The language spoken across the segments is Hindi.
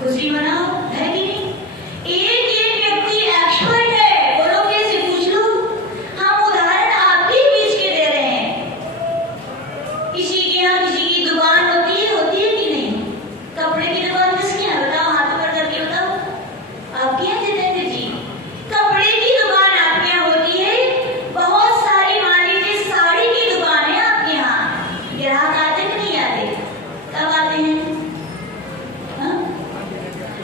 खुशी मनाओ, है कि नहीं? एक एक व्यक्ति एक्सपर्ट है, बोलो कैसे पूछ लूं? हम उदाहरण आपके बीच के दे रहे हैं। किसी के यहाँ किसी की दुकान होती है कि नहीं? कपड़े की दुकान किसके यहाँ? बताओ, हाथ ऊपर करके बताओ। आपके यहाँ जितेंद्र जी, कपड़े की दुकान आपके यहाँ होती है। बहुत सारी, मान लीजिए साड़ी की दुकान है आपके यहाँ, ग्राहक आते कि नहीं आते? कब आते हैं? हाँ?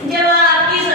जब आपकी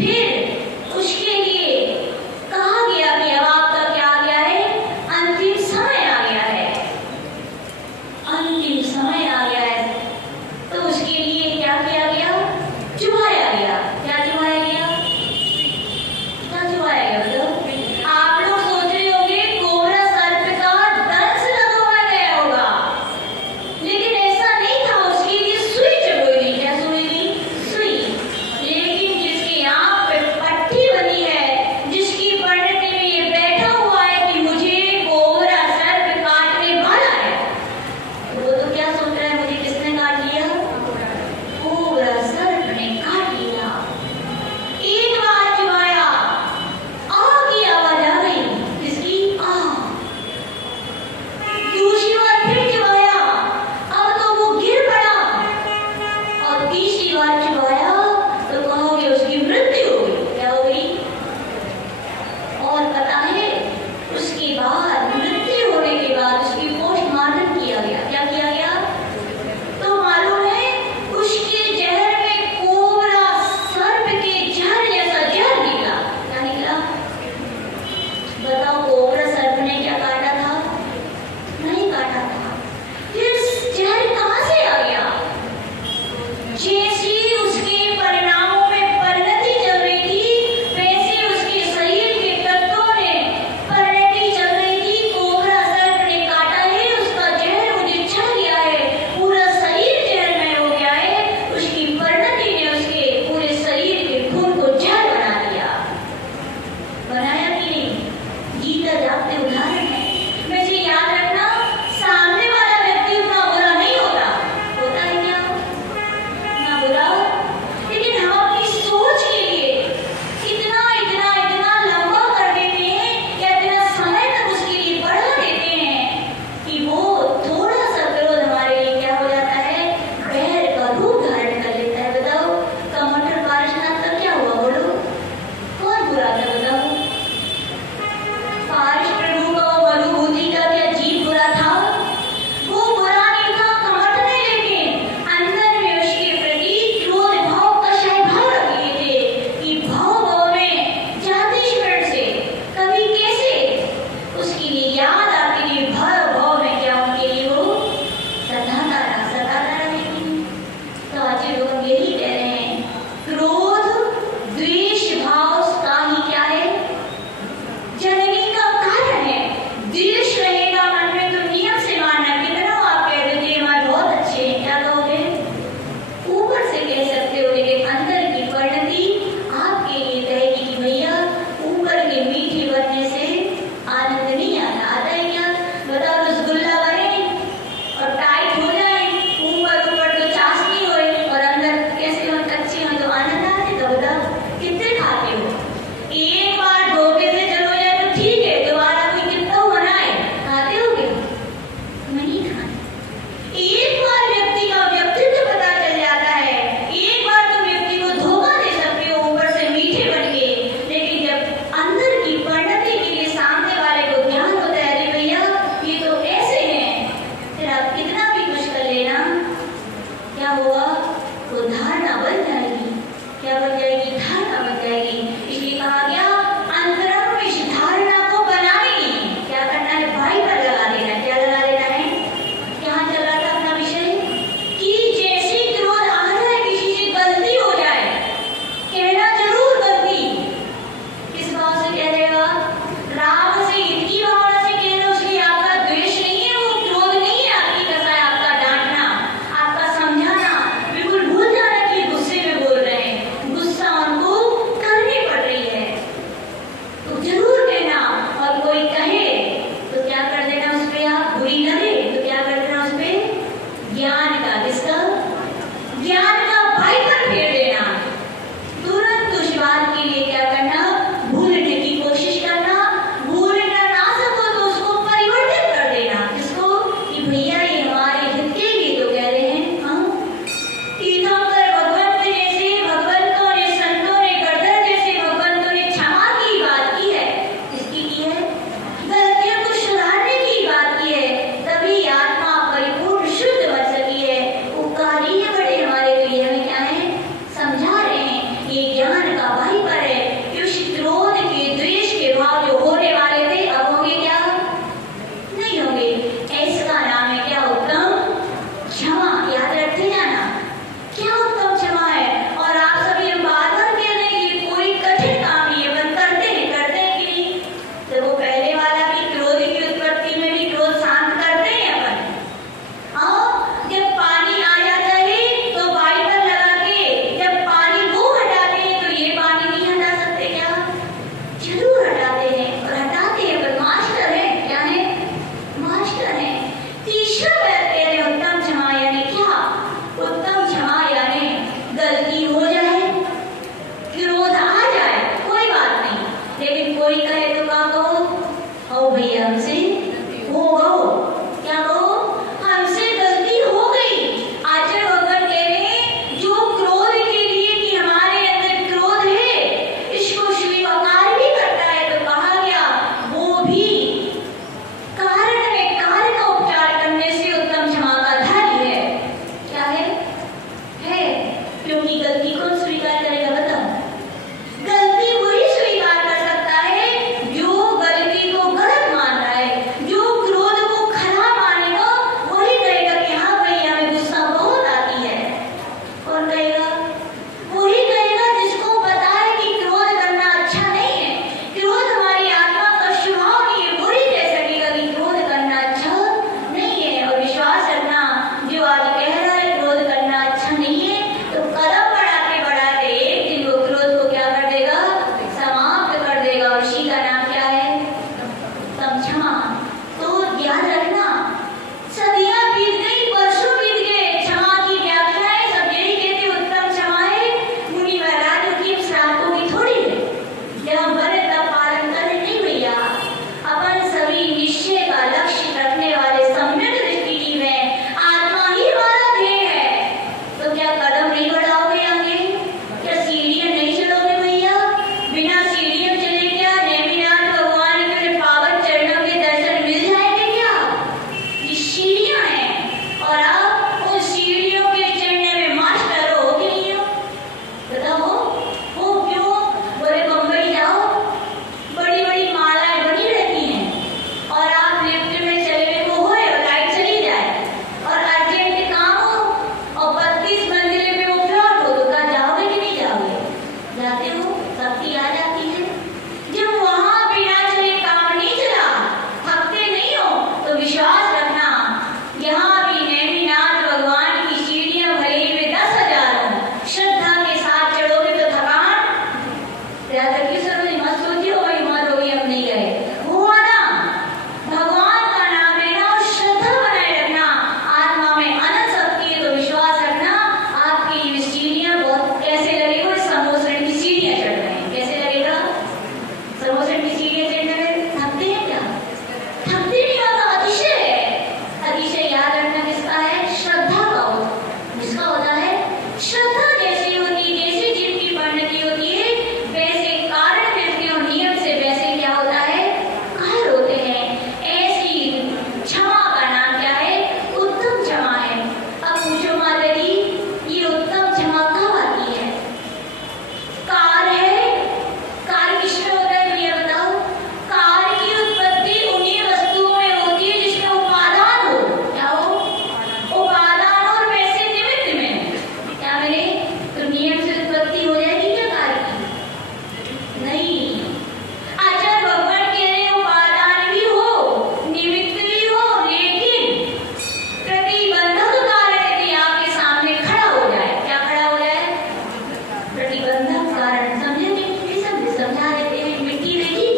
फिर उसके लिए कहा गया कि अब आपका क्या आ गया है, अंतिम समय आ गया है, अंतिम समय आ गया है। तो उसके लिए क्या किया गया, चुभाया गया। क्या चुभाया गया, क्या चुभाया गया बताओ। आप लोग सोच रहे होंगे कोबरा सर्प का दंश लगवाया गया होगा, लेकिन ऐसा नहीं था। उसके लिए सुई चुभोई गई। क्या सुई गई, सुई। लेकिन जिसके आंख पे कोई कहे तो का कहो, हो भैया हमसे हो गो, क्या कहो, हमसे गलती हो गई। आचार्य भगवान कह रहे हैं जो क्रोध के लिए कि हमारे अंदर क्रोध है, इसको स्वीकार भी करता है तो कहा गया वो भी कारण में कार्य का उपचार करने से उत्तम क्षमा का धर्म है। क्या है? क्योंकि गलती कौन स्वीकार करेगा बताओ? गलती वही स्वीकार कर सकता है जो गलती को गलत मान रहा है, जो क्रोध को खराब मानेगा वही कहेगा कि हाँ भैया हमें गुस्सा बहुत आती है। कौन कहेगा? वही कहेगा जिसको पता है कि क्रोध करना अच्छा नहीं है, क्रोध हमारी आत्मा का स्वभाव नहीं है, वही कह सकेगा कि क्रोध करना अच्छा नहीं है। और विश्वास रखना जो आज कह रहा है क्रोध करना अच्छा नहीं है, तो कदम बढ़ाते बढ़ाते एक दिन वो क्रोध को क्या कर देगा? समाप्त कर देगा। और उसी का नाम क्या है? उत्तम क्षमा। तो याद रखना, सदियां बीत गई, वर्षों बीत गए, क्षमा की व्याख्याएं सब यही कहते उत्तम क्षमा है। मुनि महाराजों की श्रापों की थोड़ी है, जब बने तब पालन करें नहीं भैया। अपन सभी निश्चय का लक्ष्य रखने वाले सम्यक दृष्टि जीव हैं, आत्मा ही हमारा ध्येय है। तो क्या कदम नहीं बढ़ाओगे आगे? क्या सीढ़ियां नहीं चढ़ोगे भैया? बिना सीढ़ियों चले क्या नेमिनाथ भगवान के पावन चरणों के दर्शन मिल जाएंगे क्या? ये सीढ़ियां हैं और आप उन सीढ़ियों के चढ़ने में मास्टर हो कि नहीं हो? बताओ वो क्यों? बोले बम्बई जाओ, बड़ी बड़ी मालाएं बनी रहती हैं और आप लिफ्ट में चले वो होए और लाइट चली जाए और अर्जेंट काम हो और 32 मंजिले पे वो फ्लॉट हो, तो क्या जाओगे कि नहीं जाओगे? जाते हो, शक्ति आ जाती है। जब वहां बिना चले काम नहीं चला, थकते नहीं हो, तो विश्वास रखना यहाँ भी नेमिनाथ भगवान की सीढ़ियां भले ही में 10,000 हो, श्रद्धा के साथ चढ़ोगे तो थकान याद रखिए। सर मत सोचिए भाई मत होगी हम नहीं गए, वो आना भगवान का नाम लेना और श्रद्धा बनाए रखना। आत्मा में अनंत शक्ति है तो विश्वास रखना आपकी ये सीढ़ियां बहुत कैसे लगेगा? समोसरण की सीढ़ियां चढ़ रहे हैं, कैसे लगेगा? समोसरण की सीढ़ियां चढ़ रहे हैं, थकते हैं क्या? थकते नहीं होगा, अतिशय है। अतिशय याद रखना किसका है? श्रद्धा का होता है। किसका होता है? श्रद्धा जैसी होती है, जैसे जीव की परिणति होती है वैसे कारण व्यक्ति और नियम से वैसे क्या होता है? कार्य होते हैं। ऐसी क्षमा का नाम क्या है? उत्तम क्षमा है। अब पूछो माता जी ये उत्तम क्षमा कब आती है? कार्य है, कार्य किसमें होता है भैया बताओ? कार्य की उत्पत्ति उन्हीं वस्तुओं में होती है जिसमें उपादान हो। क्या हो? उपादान और वैसे निमित्त में क्या मिले तो नियम से उत्पत्ति हो जाएगी क्या कार्य की? नहीं। आचार्य भगवान कह रहे हैं उपादान भी हो, निमित्त भी हो, लेकिन प्रतिबंधक कारण यदि आपके सामने खड़ा हो जाए, क्या खड़ा हो जाए? प्रतिबंधक कारण। समझे नहीं? समझा देते हैं। मिट्टी देखी?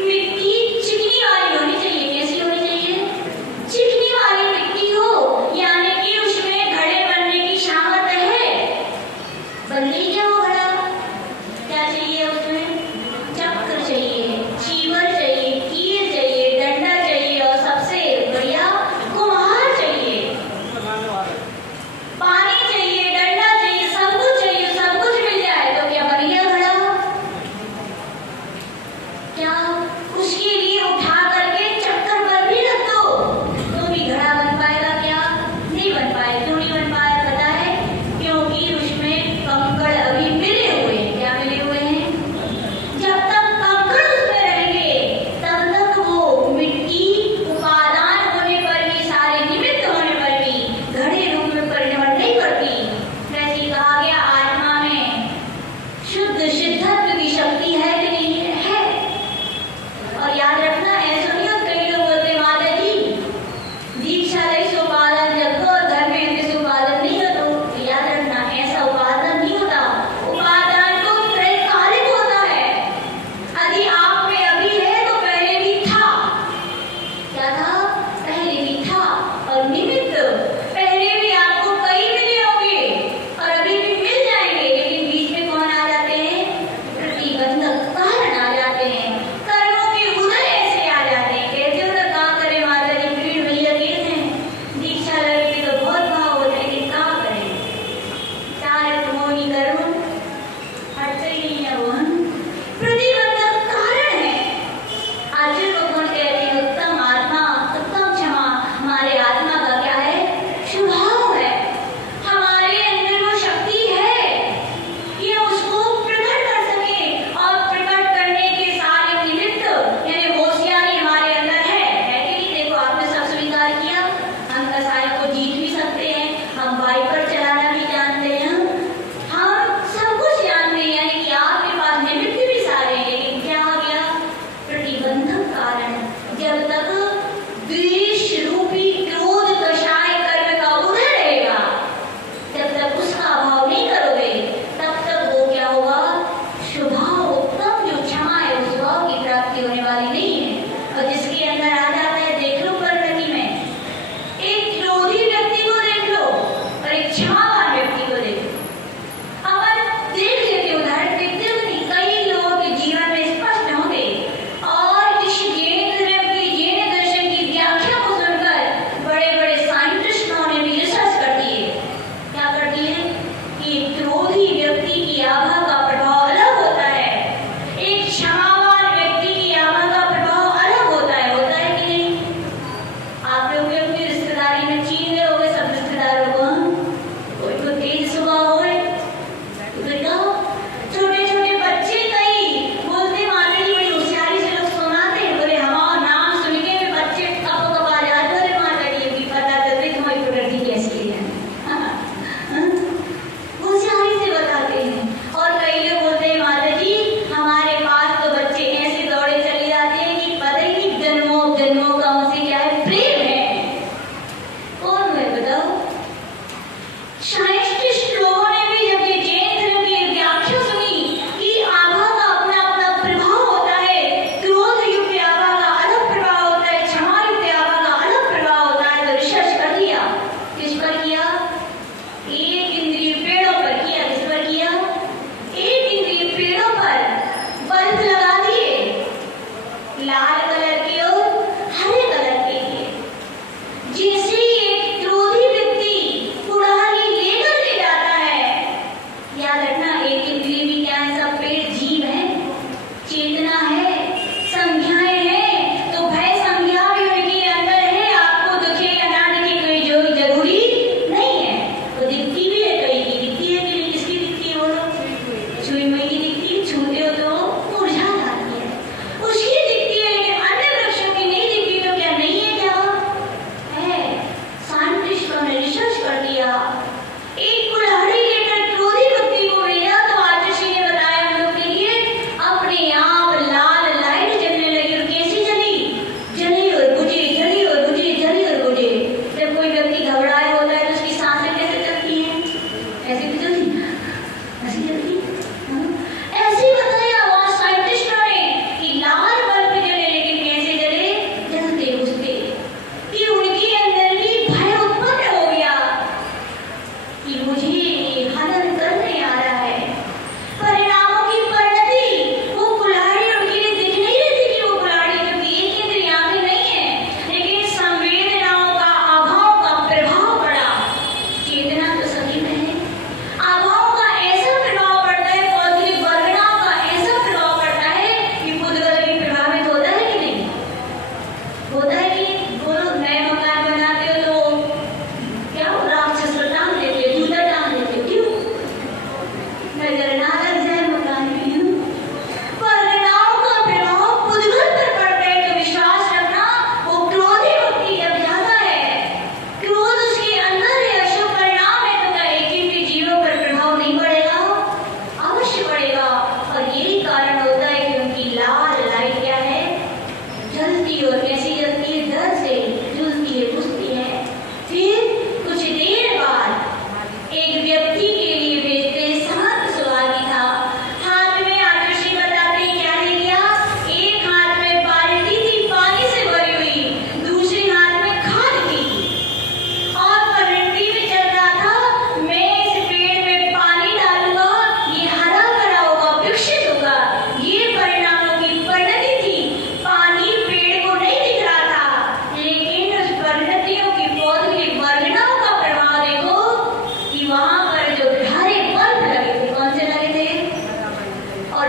मिट्टी चिकनी वाली होनी चाहिए। कैसी होनी चाहिए? चिकनी वाली मिट्टी हो, यानी कि उसमें घड़े बनने की सामर्थ्य है। बन गई क्या वो घड़ा? क्या चाहिए उसमें? चक्र चाहिए, चीवर चाहिए, कील चाहिए, डंडा चाहिए और सबसे बढ़िया कुम्हार चाहिए। पानी चाहिए, डंडा चाहिए, सब कुछ चाहिए। सब कुछ मिल जाए तो क्या बन गया घड़ा? क्या उसके लिए उठा करके चक्कर पर भी रख दो तो भी घड़ा बन पाएगा क्या? नहीं बन पाएगा। क्यों नहीं बन पाया पता है? क्योंकि उसमें कंकड़ अभी मिले हुए हैं। क्या मिले हुए हैं? जब तक कंकड़ उसमें रहेंगे तब तक वो मिट्टी उपादान होने पर भी, सारे निमित्त होने पर भी घड़े रूप में परिणमन नहीं करती। वैसे ही कहा गया आत्मा में शुद्ध सिद्धत्व की शक्ति है कि नहीं है? है। और याद रखना ऐसा नहीं हो कई लोग बोलते माता जी दीक्षा ले सो उपादान जब और घर में ऐसे उपादान नहीं हो, तो याद रखना ऐसा उपादान नहीं होता। उपादान तो त्रैकालिक होता है। यदि आप में अभी है तो पहले भी था। क्या था? पहले भी था। और निमित्त पहले भी आपको कई मिले होंगे और अभी भी मिल जाएंगे, लेकिन बीच में कौन आ जाते हैं?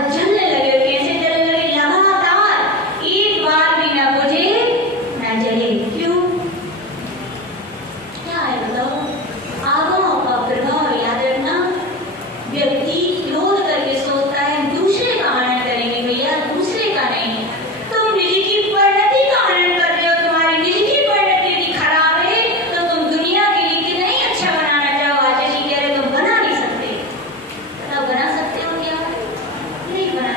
और जलने लगे। कैसे जलने लगे? लगातार एक बार भी ना बुझे ना जले। क्यों? क्या है बताओ? आगमों का प्रभाव याद रखना। व्यक्ति क्रोध करके सोचता है दूसरे का आनंद करेंगे, भैया दूसरे का नहीं। तुम निज की परिणति का आनंद कर रहे हो। तुम्हारी निज की परिणति यदि खराब है तो तुम दुनिया के लिए कितना ही अच्छा बनाना चाहो, आचार्य जी कह रहे तुम बना नहीं सकते। बताओ बना सकते हो क्या? नहीं बना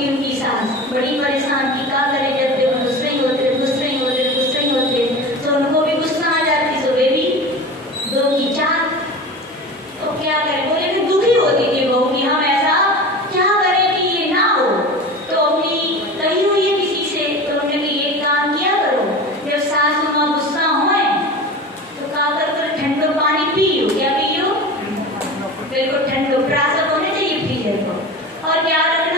होगी उनकी सास बड़ी परेशान की क्या करे, जब देखो गुस्से ही होते गुस्से ही होते गुस्से ही होते, तो उनको भी गुस्सा आ जाती, तो वे भी दो की चार। तो क्या करे, बोले कि दुखी होती थी बहू की हम ऐसा क्या करें कि ये ना हो। तो अपनी कही हुई है किसी से, तो उन्होंने भी ये काम किया करो, जब सास माँ गुस्सा होए तो क्या कर ठंडो पानी पियो, क्या पियो, बिल्कुल ठंडो प्रासक होने चाहिए फ्रीजर को, और क्या रखना